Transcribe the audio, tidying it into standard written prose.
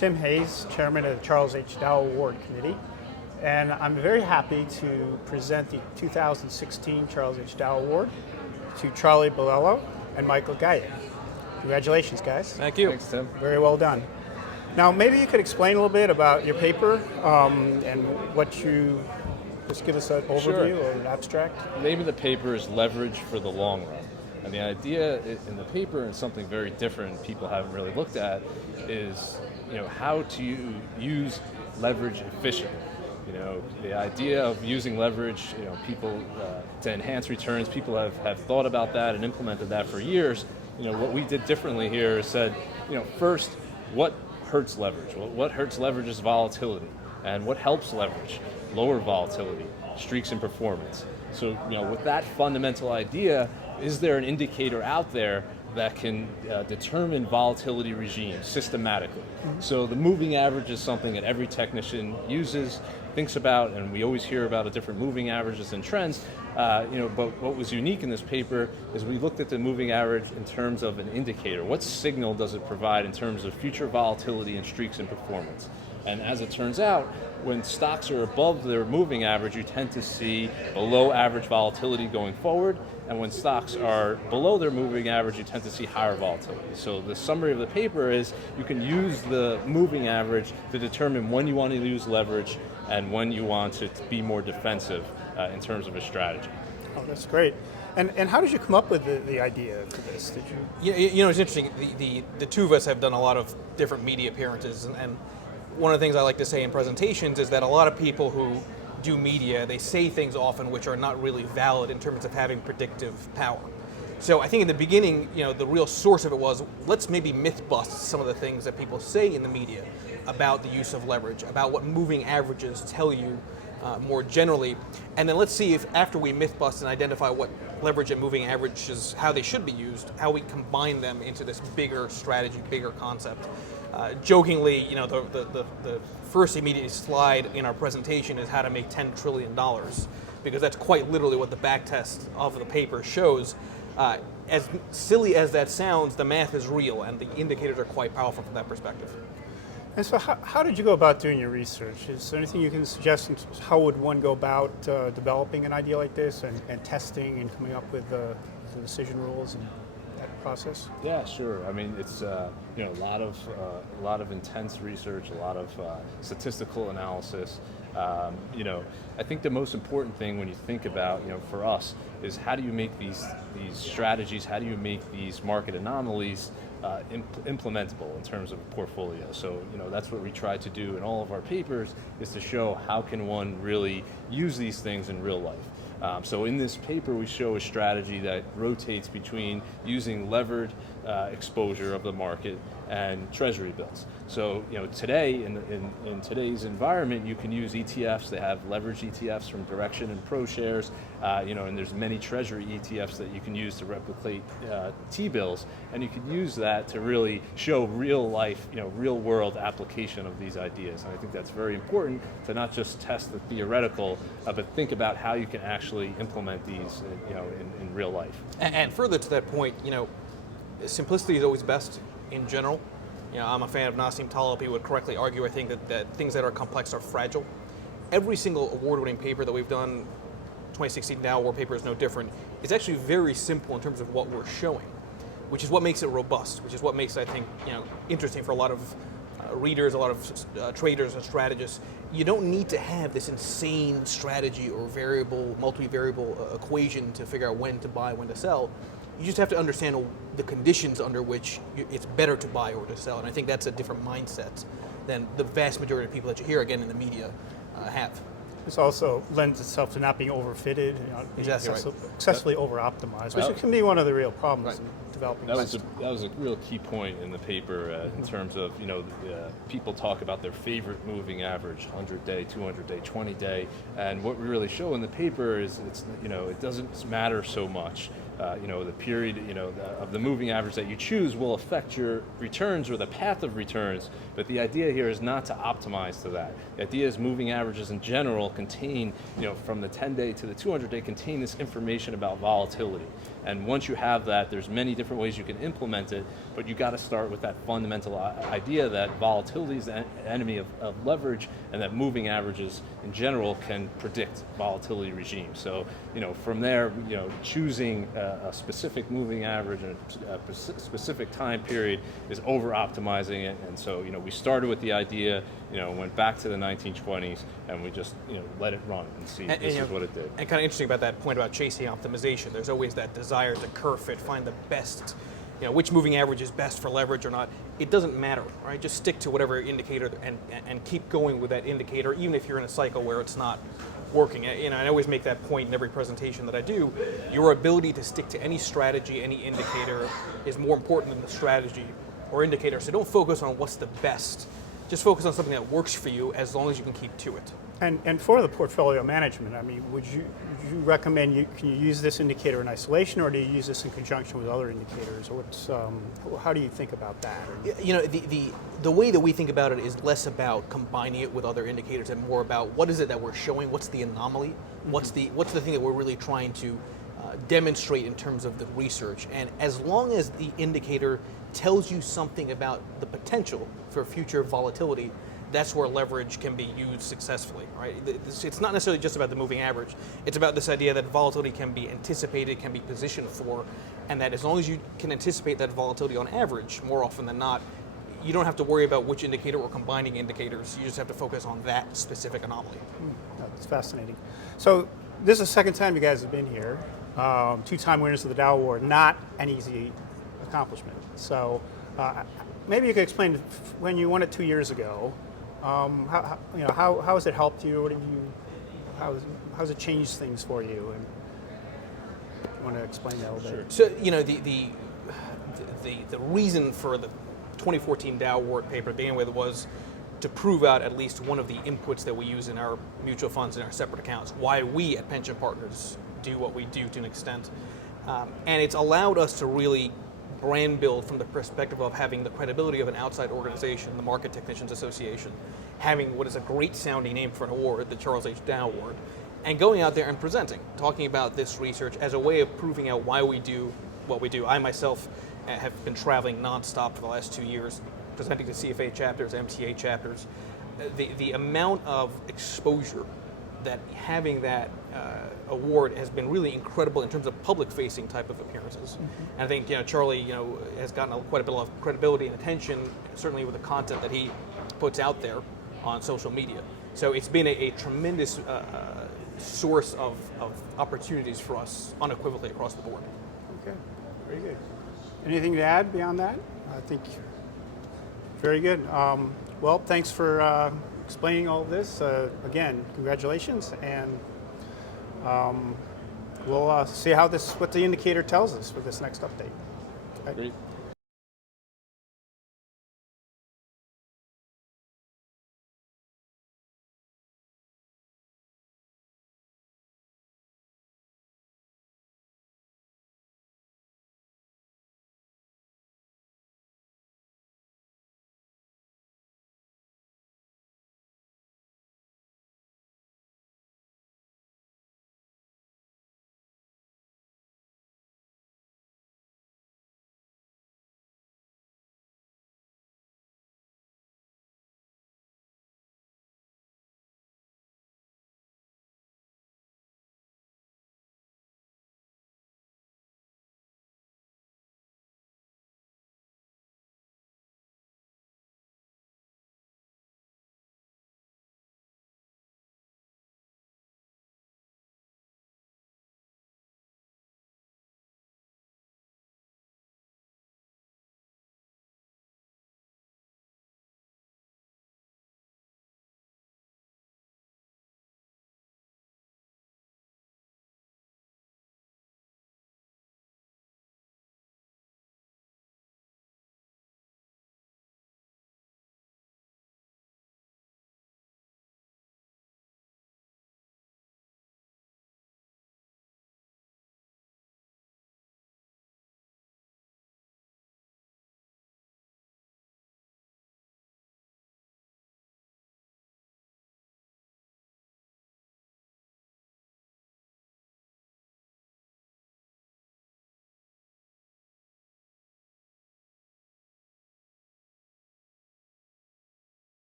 Tim Hayes, Chairman of the Charles H. Dow Award Committee, and I'm very happy to present the 2016 Charles H. Dow Award to Charlie Bilello and Michael Gayed. Congratulations, guys. Thank you. Thanks, Tim. Very well done. Now, maybe you could explain a little bit about your paper and what you, just give us an overview or an abstract. The name of the paper is Leverage for the Long Run. And the idea in the paper, and something very different people haven't really looked at, is how to use leverage efficiently. The idea of using leverage, people to enhance returns, people have thought about that and implemented that for years. What we did differently here is said, first, what hurts leverage? Well, what hurts leverage is volatility. And what helps leverage? Lower volatility, streaks in performance. So, with that fundamental idea, is there an indicator out there that can determine volatility regimes systematically? Mm-hmm. So the moving average is something that every technician uses, thinks about, and we always hear about different moving averages and trends. But what was unique in this paper is we looked at the moving average in terms of an indicator. What signal does it provide in terms of future volatility and streaks in performance? And as it turns out, when stocks are above their moving average, you tend to see below average volatility going forward. And when stocks are below their moving average, you tend to see higher volatility. So the summary of the paper is you can use the moving average to determine when you want to use leverage and when you want to be more defensive in terms of a strategy. Oh, that's great. And how did you come up with the idea for this? Did you? Yeah, it's interesting. The two of us have done a lot of different media appearances, and one of the things I like to say in presentations is that a lot of people who do media, they say things often which are not really valid in terms of having predictive power. So I think in the beginning, the real source of it was, let's maybe myth bust some of the things that people say in the media about the use of leverage, about what moving averages tell you more generally, and then let's see if after we myth bust and identify what leverage and moving averages, how they should be used, how we combine them into this bigger strategy, bigger concept. Jokingly, the first immediate slide in our presentation is how to make $10 trillion, because that's quite literally what the back test of the paper shows. As silly as that sounds, the math is real, and the indicators are quite powerful from that perspective. And so how did you go about doing your research? Is there anything you can suggest in how would one go about developing an idea like this and testing and coming up with the decision rules and that process? Yeah, sure. I mean, it's a lot of intense research, a lot of statistical analysis. I think the most important thing when you think about, for us, is how do you make these strategies, how do you make these market anomalies implementable in terms of a portfolio. So, that's what we try to do in all of our papers, is to show how can one really use these things in real life. So in this paper, we show a strategy that rotates between using levered exposure of the market and treasury bills. So, today, in today's environment, you can use ETFs. They have leveraged ETFs from Direction and ProShares, and there's many treasury ETFs that you can use to replicate T-bills, and you can use that to really show real life, real world application of these ideas. And I think that's very important to not just test the theoretical, but think about how you can actually implement these, in real life. And further to that point, simplicity is always best in general. I'm a fan of Nassim Taleb. He would correctly argue, I think, that things that are complex are fragile. Every single award-winning paper that we've done, 2016 Dow Award paper is no different, is actually very simple in terms of what we're showing, which is what makes it robust, which is what makes it, I think, interesting for a lot of readers, a lot of traders and strategists. You don't need to have this insane strategy or multi-variable equation to figure out when to buy, when to sell. You just have to understand the conditions under which it's better to buy or to sell. And I think that's a different mindset than the vast majority of people that you hear, again, in the media have. This also lends itself to not being overfitted, Exactly excessively over-optimized, which can be one of the real problems in developing. That was a real key point in the paper in terms of, people talk about their favorite moving average, 100-day, 200-day, 20-day, and what we really show in the paper is it doesn't matter so much. The period, of the moving average that you choose will affect your returns or the path of returns, but the idea here is not to optimize to that. The idea is moving averages in general contain, from the 10-day to the 200-day, contain this information about volatility. And once you have that, there's many different ways you can implement it, but you got to start with that fundamental idea that volatility is the enemy of leverage, and that moving averages in general can predict volatility regimes. So, from there, choosing a specific moving average and a specific time period is over optimizing it. And so, we started with the idea, went back to the 1920s, and we just, let it run and see this is what it did. And kind of interesting about that point about chasing optimization. There's always that desire to curve fit, find the best, which moving average is best for leverage or not. It doesn't matter, right? Just stick to whatever indicator and keep going with that indicator, even if you're in a cycle where it's not working. I always make that point in every presentation that I do. Your ability to stick to any strategy, any indicator is more important than the strategy or indicator. So don't focus on what's the best. Just focus on something that works for you as long as you can keep to it. And for the portfolio management, I mean, would you recommend can you use this indicator in isolation, or do you use this in conjunction with other indicators? Or how do you think about that? The way that we think about it is less about combining it with other indicators and more about what is it that we're showing, what's the anomaly, what's the thing that we're really trying to demonstrate in terms of the research. And as long as the indicator tells you something about the potential for future volatility, that's where leverage can be used successfully, right? It's not necessarily just about the moving average. It's about this idea that volatility can be anticipated, can be positioned for, and that as long as you can anticipate that volatility on average, more often than not, you don't have to worry about which indicator or combining indicators. You just have to focus on that specific anomaly. That's fascinating. So this is the second time you guys have been here. Two-time winners of the Dow Award, not an easy accomplishment. So maybe you could explain when you won it 2 years ago. How has it helped you? How has it changed things for you? And you want to explain that a little bit? So the reason for the 2014 Dow Award paper to begin with was to prove out at least one of the inputs that we use in our mutual funds and our separate accounts. Why we at Pension Partners do what we do to an extent, and it's allowed us to really brand build from the perspective of having the credibility of an outside organization, the Market Technicians Association, having what is a great sounding name for an award, the Charles H. Dow Award, and going out there and presenting, talking about this research as a way of proving out why we do what we do. I myself have been traveling nonstop for the last 2 years, presenting to CFA chapters, MTA chapters. The amount of exposure that having that award has been really incredible in terms of public-facing type of appearances. And I think Charlie has gotten quite a bit of credibility and attention, certainly with the content that he puts out there on social media. So it's been a tremendous source of opportunities for us unequivocally across the board. Okay, very good. Anything to add beyond that? I think very good. Well, thanks for explaining all of this. Again, congratulations, and we'll see what the indicator tells us for this next update. Okay. Great.